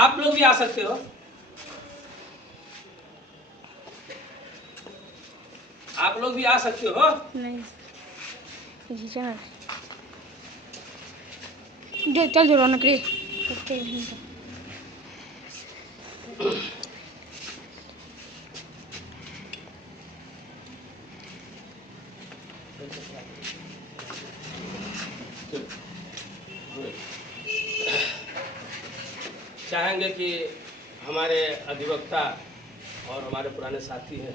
आप लोग भी आ सकते हो, आप लोग भी आ सकते हो। नहीं चल जो रौनक रे चाहेंगे कि हमारे अधिवक्ता और हमारे पुराने साथी हैं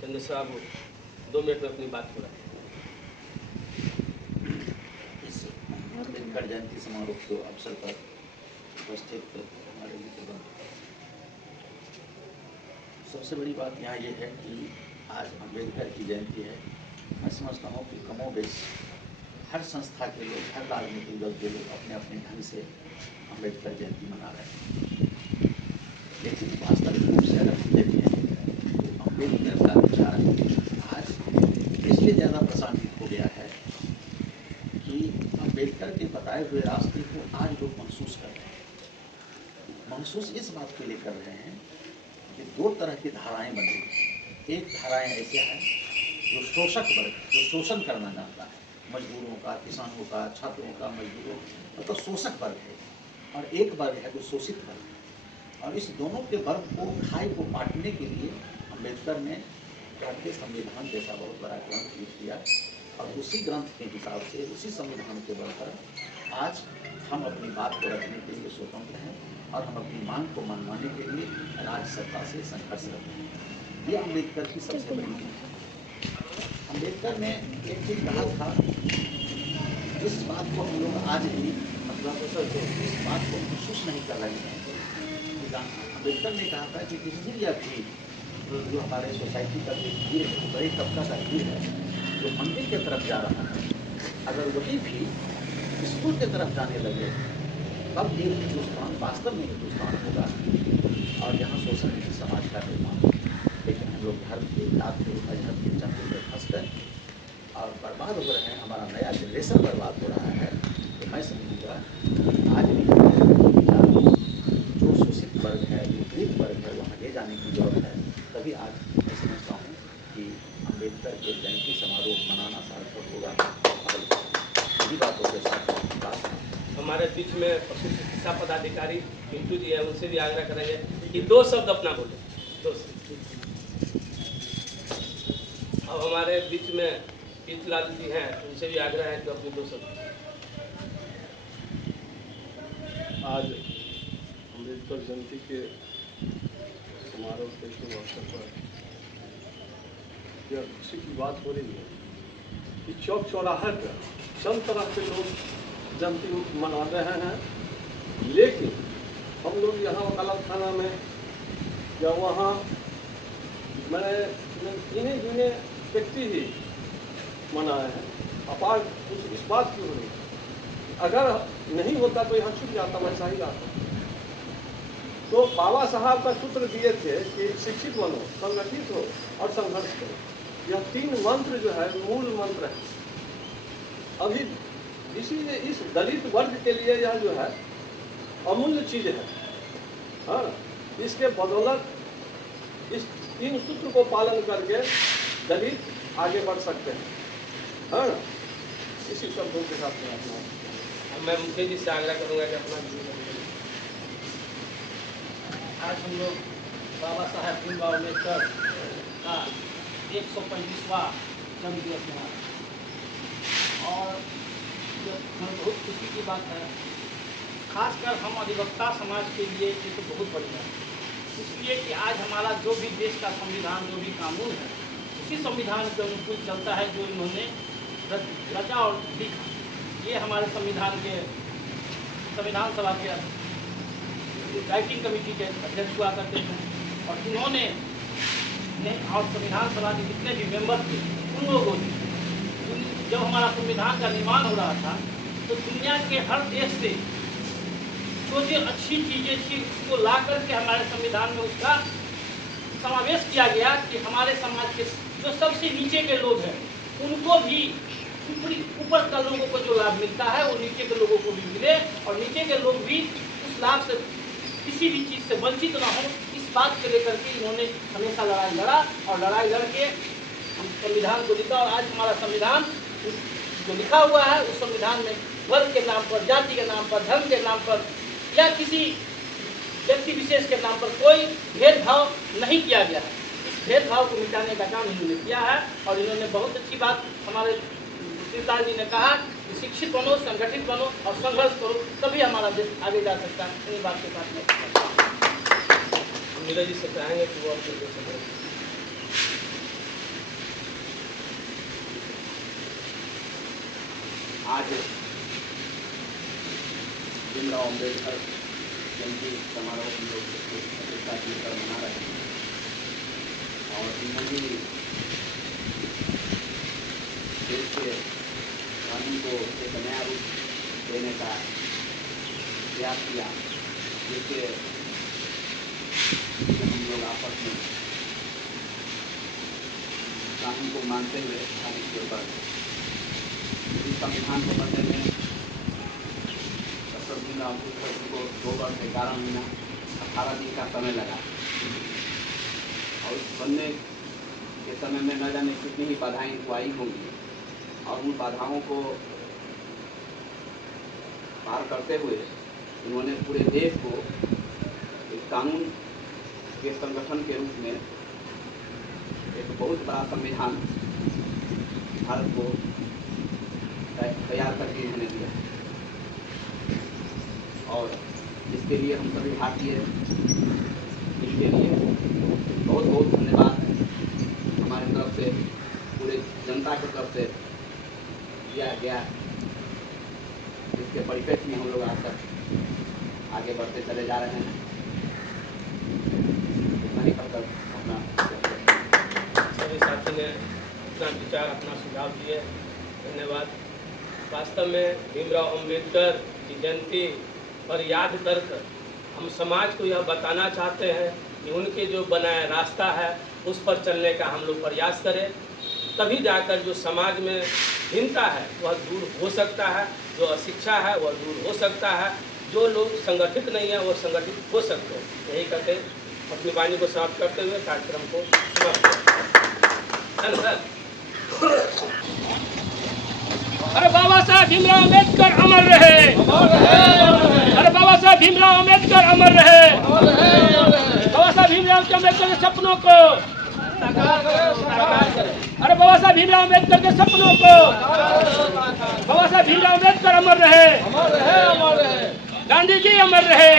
चंद्र साहब 2 मिनट में अपनी बात पूरा। इस अम्बेडकर जयंती समारोह के अवसर पर उपस्थित हमारे मित्रगण, सबसे बड़ी बात यहाँ ये है कि आज अम्बेडकर की जयंती है। मैं समझता हूँ कि कमोबेश हर संस्था के लोग, हर राजनीतिक दल के लोग अपने अपने ढंग से अम्बेडकर जयंती मना रहे हैं, लेकिन वास्तविक रूप से अगर हम देखें तो अम्बेडकर का विचार आज इसलिए ज़्यादा प्रसारित हो गया है कि अम्बेडकर के बताए हुए रास्ते को आज लोग महसूस कर रहे हैं। महसूस इस बात के लिए कर रहे हैं कि 2 तरह की धाराएं बन रही हैं। एक धाराएं ऐसे हैं जो शोषक वर्ग, जो शोषण करना जानता है, मजदूरों का, किसानों का, छात्रों का, मजदूरों, मतलब शोषक वर्ग है, और एक वर्ग है जो शोषित वर्ग है। और इस दोनों के वर्ग को, खाई को बांटने के लिए अम्बेडकर ने भारतीय संविधान जैसा बहुत बड़ा ग्रंथ लिख दिया, और उसी ग्रंथ के हिसाब से, उसी संविधान के बल पर आज हम अपनी बात को रखने के लिए स्वतंत्र हैं और हम अपनी मांग को मनवाने के लिए राज्य सत्ता से संघर्ष करते हैं। ये अम्बेडकर की सबसे बड़ी चीज है। अम्बेडकर ने एक चीज कहा था, जिस बात को हम लोग आज भी मतलब इस बात को महसूस नहीं कर रहे हैं। अम्बेडकर ने कहा था कि स्त्री या भी जो हमारे सोसाइटी का भीड़ है, बड़े तबका का भीड़ है, जो मंदिर की तरफ जा रहा है, अगर वही भी स्कूल की तरफ जाने लगे तब एक हिंदुस्तान वास्तव में हिंदुस्तान होगा और यहाँ शोषण की समाज का निर्माण होगा। लेकिन हम लोग धर्म के, जात के, मजहब के चंदे में फंस गए और बर्बाद हो रहे हैं। हमारा नया जनरेशन बर्बाद हो रहा है। तो मैं समझूंगा आज भी जो शोषित वर्ग है, जो पीड़ित वर्ग है, वहाँ ले जाने की जरूरत है। तभी आज मैं समझता हूँ कि अम्बेडकर के जयंती समारोह मनाना सार्थक होगा। सभी बातों के साथ हमारे बीच में पशु चिकित्सा पदाधिकारी पिंटू जी है, उनसे भी आग्रह करेंगे कि 2 शब्द अपना बोले। 2 शब्द। अब हमारे बीच में पीतलाल जी हैं, उनसे भी आग्रह है कि अपने 2 शब्द। आज अम्बेडकर जयंती के समारोह के शुभ अवसर पर यह खुशी की बात हो रही है कि चौक चौराहे पर सब तरह के लोग जयंती मना रहे हैं, लेकिन हम लोग यहाँ वकालत खाना में या वहाँ मैंने इन्हें गिने व्यक्ति ही मनाए हैं। अपार इस बात की हो रही, अगर नहीं होता तो यहाँ छुप जाता, वैसा ही आता। तो बाबा साहब का सूत्र दिए थे कि शिक्षित बनो, संगठित हो और संघर्ष करो। यह 3 मंत्र जो है मूल मंत्र है। अभी इसीलिए इस दलित वर्ग के लिए यह जो है अमूल्य चीज है। हाँ, इसके बदौलत इस 3 सूत्र को पालन करके दलित आगे बढ़ सकते हैं। हाँ, इसी शब्दों के साथ में अपना मैं मुकेश जी से आग्रह करूँगा कि अपना आज हम लोग बाबा साहेब भीमराव अम्बेडकर का 125वां जन्म दिवस मना रहे हैं और बहुत खुशी की बात है। खासकर हम अधिवक्ता समाज के लिए ये तो बहुत बढ़िया है, इसलिए कि आज हमारा जो भी देश का संविधान, जो भी कानून है, उसी संविधान के अनुकूल चलता है जो इन्होंने रचा और लिखा। ये हमारे संविधान के, संविधान सभा के राइटिंग कमेटी के अध्यक्ष हुआ करते थे और इन्होंने और संविधान सभा के जितने भी मेंबर थे उन लोगों ने, जब हमारा संविधान का निर्माण हो रहा था तो दुनिया के हर देश से जो जो अच्छी चीज़ें थी उसको ला करके हमारे संविधान में उसका समावेश किया गया कि हमारे समाज के जो सबसे नीचे के लोग हैं उनको भी ऊपर का लोगों को जो लाभ मिलता है वो नीचे के लोगों को भी मिले और नीचे के लोग भी उस लाभ से, इस किसी भी चीज़ से वंचित ना हो, इस बात को लेकर के इन्होंने हमेशा लड़ाई लड़ा और लड़ाई लड़के हम संविधान को लिखा। और आज हमारा संविधान जो लिखा हुआ है उस संविधान में वर्ग के नाम पर, जाति के नाम पर, धर्म के नाम पर या किसी व्यक्ति विशेष के नाम पर कोई भेदभाव नहीं किया गया है। इस भेदभाव को मिटाने का काम इन्होंने किया है। और इन्होंने बहुत अच्छी बात हमारे श्रीताल जी ने कहा कि शिक्षित बनो, संगठित बनो और संघर्ष करो, तभी हमारा देश आगे जा सकता है। इन्हीं बात के साथ में हम नीरज जी से चाहेंगे कि वो अपने देश में आज भीमराव अम्बेडकर जयंती समारोह हम लोग प्रतिष्ठा की कर मना रहे हैं और इन्होंने देश के कानून को एक नया रूप देने का प्रयास किया, जिससे हम लोग आपस में कानून को मानते हुए आगे की ओर बढ़े। इस संविधान को बनने में डॉक्टर भीमराव अम्बेडकर जी को 2 वर्ष 11 महीना 18 दिन का समय लगा और इस बनने के समय में न जाने कितनी ही बाधाएं इनको आई होंगी और उन बाधाओं को पार करते हुए इन्होंने पूरे देश को एक कानून के संगठन के रूप में एक बहुत बड़ा संविधान भारत को तैयार करके इन्होंने दिया और इसके लिए हम सभी भारतीय इनके लिए बहुत बहुत धन्यवाद हमारी तरफ से, पूरे जनता की तरफ से दिया गया। इसके परिप्रेक्ष्य में हम लोग आज तक आगे बढ़ते चले जा रहे हैं। इतना ही कहकर अपना सभी साथी ने अपना विचार, अपना सुझाव दिए, धन्यवाद। वास्तव में भीमराव अम्बेडकर की जयंती पर याद कर हम समाज को यह बताना चाहते हैं कि उनके जो बनाया रास्ता है उस पर चलने का हम लोग प्रयास करें, तभी जाकर जो समाज में भिन्नता है वह दूर हो सकता है, जो अशिक्षा है वह दूर हो सकता है, जो लोग संगठित नहीं है वो संगठित हो सकते हैं। यही कहते अपनी वाणी को समाप्त करते हुए कार्यक्रम को समाप्त करते हैं। अरे बाबा साहब भीमराव अम्बेडकर अमर रहे। अरे बाबा साहब भीमराव अम्बेडकर अमर रहे। बाबा साहब भीमराव अम्बेडकर के सपनों को अरे बाबा साहब भीमराव अम्बेडकर के सपनों को बाबा साहब भीमराव अम्बेडकर अमर रहे। गांधी जी अमर रहे।